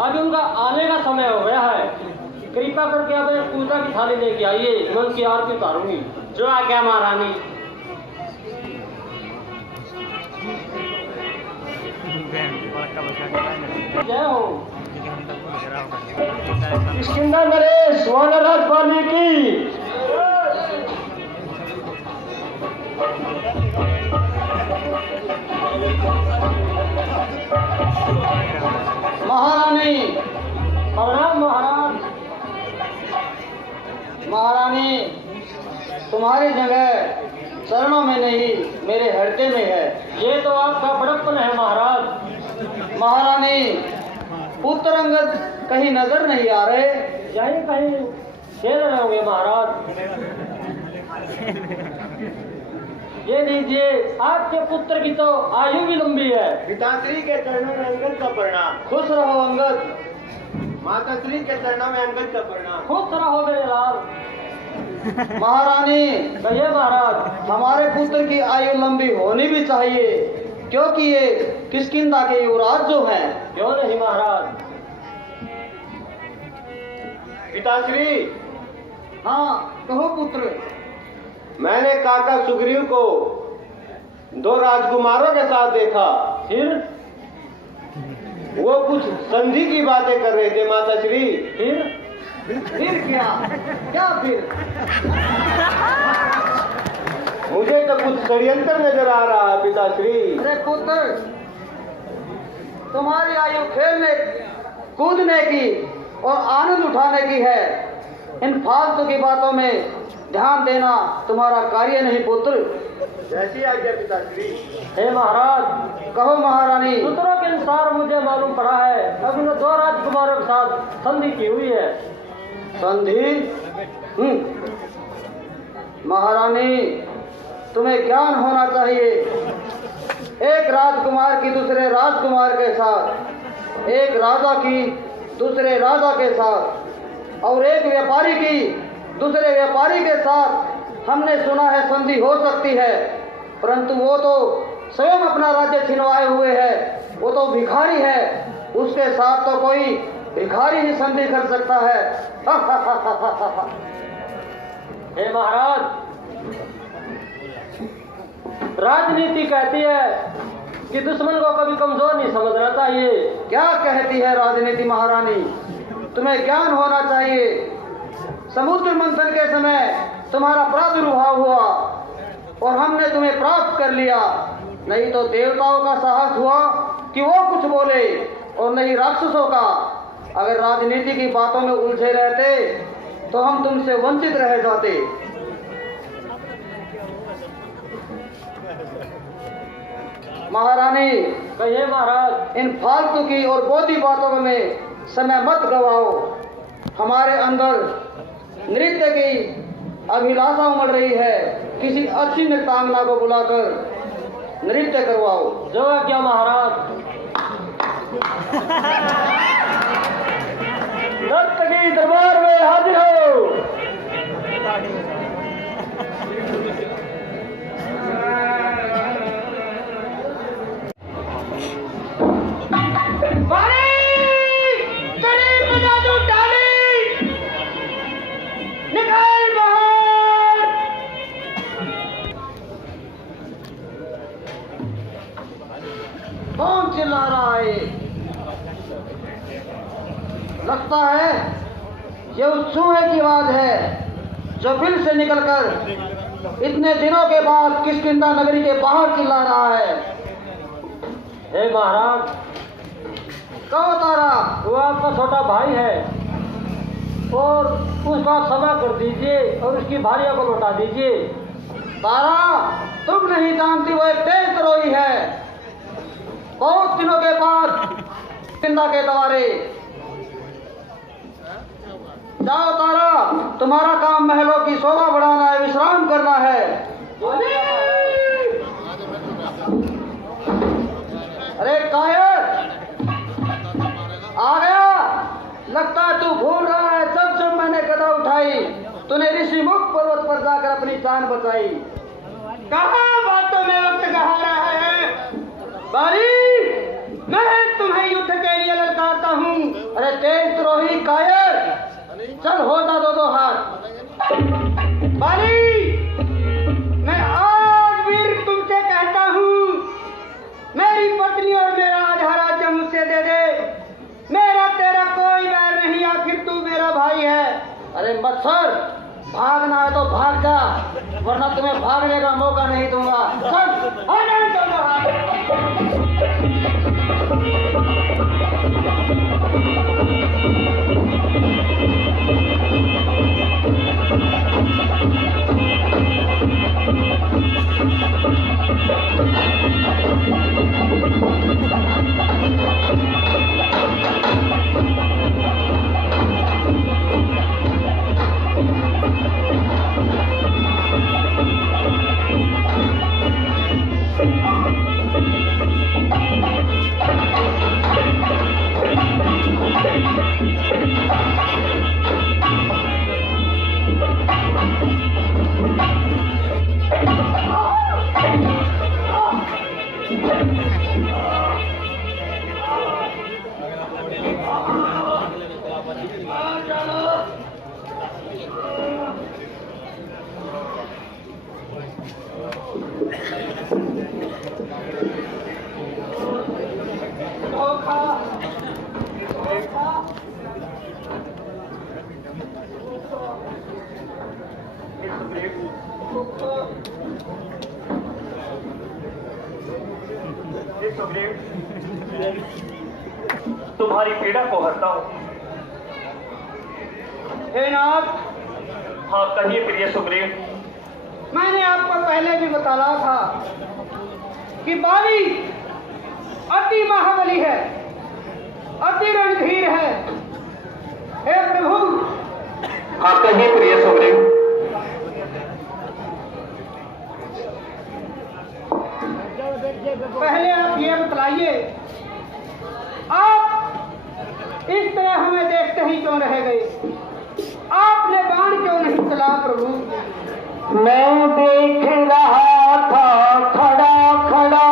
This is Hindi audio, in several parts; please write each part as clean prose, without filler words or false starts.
अभी उनका आने का समय हो गया है। कृपा करके आप पूजा की थाली लेके आइए, मैं उनकी आरती उतारूंगी। जो आज्ञा महारानी। जय हो। किष्किंधा नरेश वानरराज वाल्मीकि। महारानी। प्रणाम महाराज। महारानी, तुम्हारी जगह चरणों में नहीं मेरे हृदय में है। ये तो आपका बड़प्पन है महाराज। महारानी, पुत्र अंगद कहीं नजर नहीं आ रहे। यही कहीं खेल रहे होंगे महाराज। ये लीजिए, आपके पुत्र की तो आयु भी लंबी है। पिताश्री के चरणों में अंगद का प्रणाम। खुश रहो अंगद। माताश्री के चरणों में अंगद का प्रणाम। खुश रहो मेरे लाल। महारानी, कहिए महाराज। हमारे पुत्र की आयु लंबी होनी भी चाहिए, क्योंकि ये किष्किंधा के युवराज जो हैं। क्यों नहीं महाराज। पिताश्री, हाँ कहो पुत्र। मैंने काका सुग्रीव को 2 राजकुमारों के साथ देखा। फिर वो कुछ संधि की बातें कर रहे थे माताश्री। फिर क्या फिर? मुझे तो कुछ षड्यंत्र नजर आ रहा है पिताश्री। अरे पुत्र, तुम्हारी आयु खेलने कूदने की और आनंद उठाने की है। इन फालतू की बातों में ध्यान देना तुम्हारा कार्य नहीं पुत्र। जैसी आज्ञा पिताश्री। हे महाराज। कहो महारानी। सूत्रों के अनुसार मुझे मालूम पड़ा है अब उन्होंने 2 राजकुमारों के साथ संधि की हुई है। संधि? महारानी, तुम्हें ज्ञान होना चाहिए। एक राजकुमार की दूसरे राजकुमार के साथ, एक राजा की दूसरे राजा के साथ, और एक व्यापारी की दूसरे व्यापारी के साथ हमने सुना है संधि हो सकती है, परंतु वो तो स्वयं अपना राज्य छिनवाए हुए है। वो तो भिखारी है, उसके साथ तो कोई भिखारी ही संधि कर सकता है। हे महाराज, राजनीति कहती है कि दुश्मन को कभी कमजोर नहीं समझना चाहिए। क्या कहती है राजनीति महारानी? तुम्हें ज्ञान होना चाहिए। समुद्र मंथन के समय तुम्हारा प्रादुर्भाव हुआ और हमने तुम्हें प्राप्त कर लिया। नहीं तो देवताओं का साहस हुआ कि वो कुछ बोले, और नहीं राक्षसों का। अगर राजनीति की बातों में उलझे रहते तो हम तुमसे वंचित रह जाते। महारानी, कहिए महाराज। इन फालतू की और बोधी बातों में समय मत गवाओ। हमारे अंदर नृत्य की अभिलाषा उमड़ रही है। किसी अच्छी नृत्यांगना को बुलाकर नृत्य करवाओ। जो आज्ञा महाराज। नर्तकी दरबार में हाजिर हो। कौन चिल्ला रहा है? लगता है ये उस चूहे की आवाज है जो बिल से निकलकर इतने दिनों के बाद किष्किंधा नगरी के बाहर चिल्ला रहा है। हे महाराज। कहो तारा। वो आपका छोटा भाई है और उसका क्षमा कर दीजिए और उसकी भार्या को लौटा दीजिए। तारा, तुम नहीं जानती वो एक तेज द्रोही है। बहुत दिनों के बाद किष्किंधा के द्वारे। जाओ तारा, तुम्हारा काम महलों की शोभा बढ़ाना है, विश्राम करना है। अरे कायर, आ गया। लगता है तू भूल रहा है जब जब मैंने गदा उठाई तूने ऋषि मुख पर्वत पर जाकर अपनी जान बचाई। कहाँ बातों में वक्त कहा रहा है? बारी, मैं तुम्हें युद्ध के लिए ललकारता हूँ चल होता दो हाथ। बाली, मैं आज भी तुमसे कहता हूँ, मेरी पत्नी और मेरा आधा राज्य मुझसे दे दे। मेरा तेरा कोई बैर नहीं, आखिर तू मेरा भाई है। अरे मत्सर, भागना है तो भाग जा, वरना तुम्हें भागने का मौका नहीं दूंगा। चल, आ जाओ दोनों हाथ। तुम्हारी पीड़ा को हरता हूं। हे नाथ, हाँ कहिए प्रिय सुग्रीव। मैंने आपको पहले भी बताया था कि बाली अति महाबली है, अति रणधीर है। हे प्रभु, हाँ कहिए प्रिय सुग्रीव। पहले आप ये बतलाइए, आप इस तरह हमें देखते ही क्यों रह गए? आपने बाण क्यों नहीं चला प्रभु? मैं देख रहा था खड़ा खड़ा,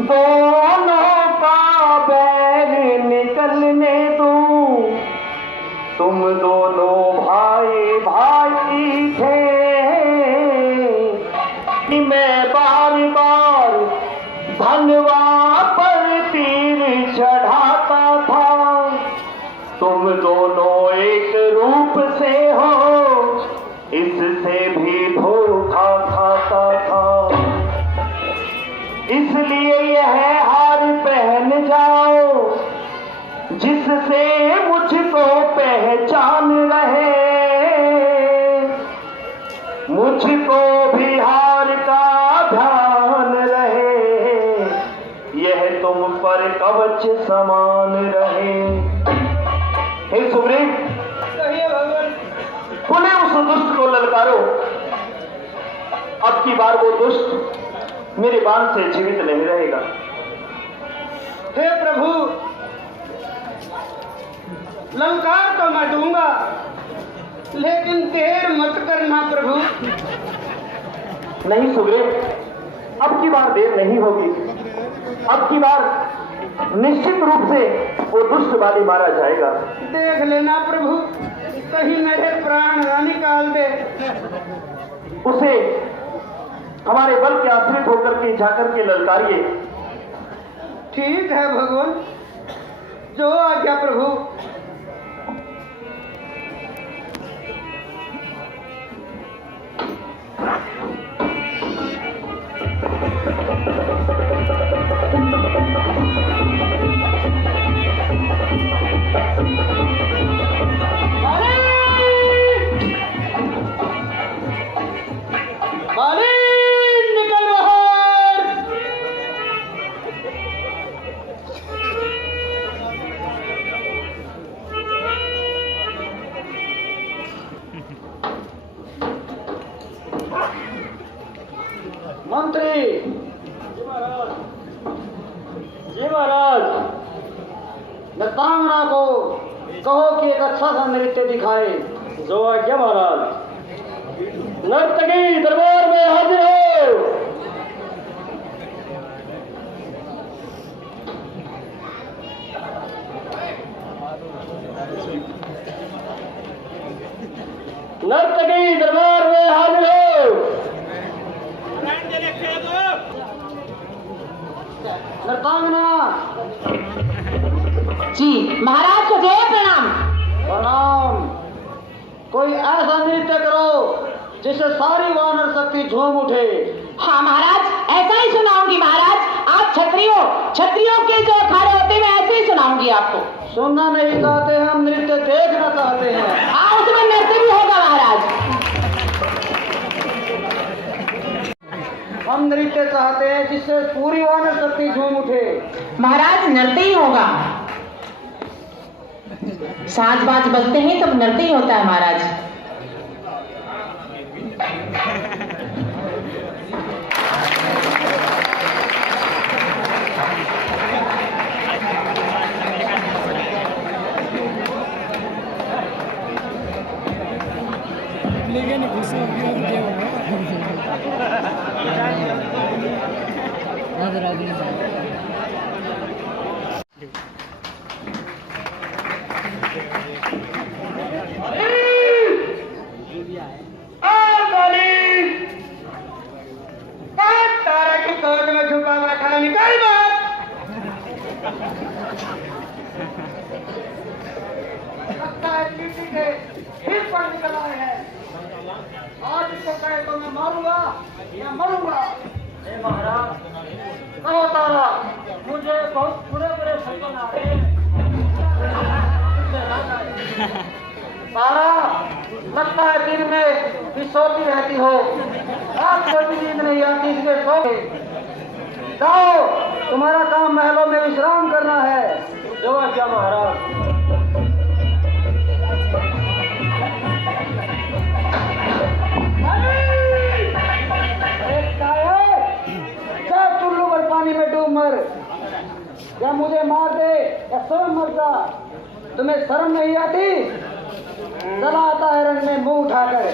दोनों का बैर निकलने दूं। तुम दोनों भाई भाई थे, मैं बार बार धनवा पर तीर चढ़ाता था। तुम दोनों एक रूप से हो, इससे भी धोखा खाता था। इसलिए यह हार पहन जाओ, जिससे मुझको पहचान रहे। मुझको भी हार का ध्यान रहे, यह तुम पर कवच समान रहे। हे सुग्रीव, कहिए भगवान। पुनः उस दुष्ट को ललकारो। अब की बार वो दुष्ट मेरे बाण से जीवित नहीं रहेगा। हे प्रभु, ललकार तो मैं दूंगा, लेकिन देर मत करना प्रभु। नहीं सुग्रीव, अब की बार देर नहीं होगी। अब की बार निश्चित रूप से वो दुष्ट बाली मारा जाएगा। देख लेना प्रभु, कहीं मेरे प्राण न निकाल दे। उसे हमारे बल के आश्रित होकर के जाकर के ललकारिए। ठीक है भगवान, जो आज्ञा प्रभु। मंत्री जी महाराज, नतांगना को कहो कि एक अच्छा सा नृत्य दिखाए। जो आज्ञा महाराज। नर्तकी दरबार में हाजिर हो। नृतांगना। जी महाराज को जय प्रणाम। प्रणाम। कोई ऐसा नृत्य करो जिससे सारी वानर शक्ति झूम उठे। हाँ महाराज, ऐसा ही सुनाऊंगी महाराज। आप क्षत्रियों के जो अखाड़े होते हैं मैं ऐसे ही सुनाऊंगी आपको। सुनना नहीं चाहते, हम नृत्य देखना चाहते हैं। हाँ, उसमें नृत्य भी होगा महाराज। हम नृत्य चाहते हैं जिससे पूरी वानर शक्ति झूम उठे। महाराज नृत्य ही होगा। साज बाज बजते हैं तब नृत्य ही होता है महाराज। तारा की गोद में छुपा हुआ खड़ा निकल बाहर। लगता है किसी के हित पर निकल आए हैं। आज इसको कहे तो मैं मारूंगा या मरूंगा। हे महाराज, कहो तारा, मुझे बहुत बुरे बुरे सपने आ रहे हैं। तारा, लगता है दिन में भी सोती रहती हो, रात को भी नींद नहीं आती इसलिए सो गए। जाओ, तुम्हारा काम महलों में विश्राम करना है। जो क्या महाराज। जब चुल्लू भर पानी में डूब मर, या मुझे मार दे या स्वयं मर जा। तुम्हें शर्म नहीं आती? चला आता है रंग में मुंह उठाकर।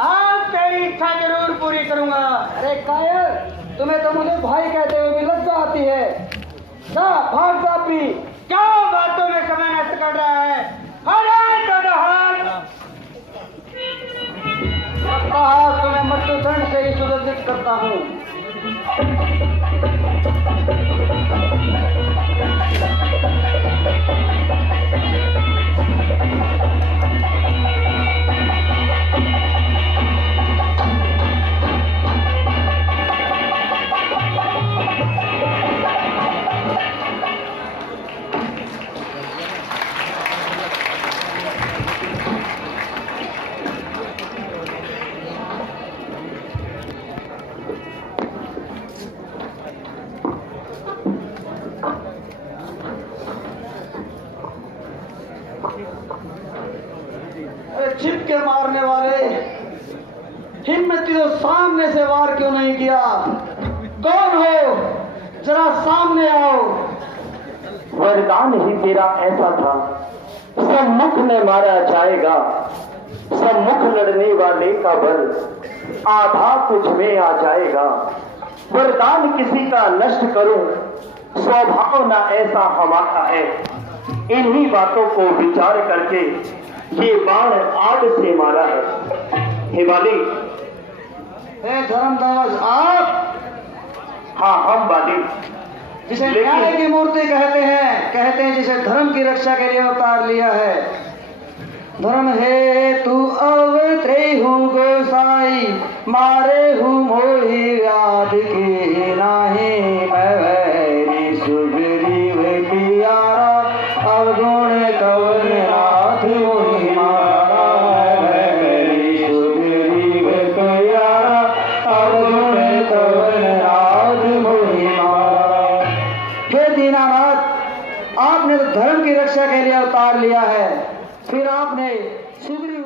आज तेरी इच्छा जरूर पूरी करूंगा। अरे कायर, तुम्हें तो मुझे भाई कहते हुए भी लज्जा आती है। जा भाग जा पी। क्या बातों में समय नष्ट कर रहा है? तो मैं मृत्युदंड से ही सुदर्शित करता हूँ। छिप के मारने वाले, हिम्मती तो सामने से वार क्यों नहीं किया? कौन हो? जरा सामने आओ। वरदान ही तेरा ऐसा था, सम्मुख में मारा जाएगा। सम्मुख लड़ने वाले का बल आधा तुझ में आ जाएगा। वरदान किसी का नष्ट करूं, स्वभाव ना ऐसा हमारा है। इन्हीं बातों को विचार करके ये बाण आग से मारा है। हिमाली, धर्मदास आप? हाँ हम वाली। जिसे न्याय की मूर्ति कहते हैं जिसे धर्म की रक्षा के लिए अवतार लिया है। धर्म है तू अवतरे हूँ गोसाई, मारे हूँ मोही याद की नाही। मैं सुग्रीव पियारा, अवगुण कवन नाथ मोही मारा। सुग्रीव पियारा, अवगुण कवन नाथ मोही मारा। हे दीनानाथ, आपने तो धर्म की रक्षा के लिए अवतार लिया है, फिर आपने सुग्रीव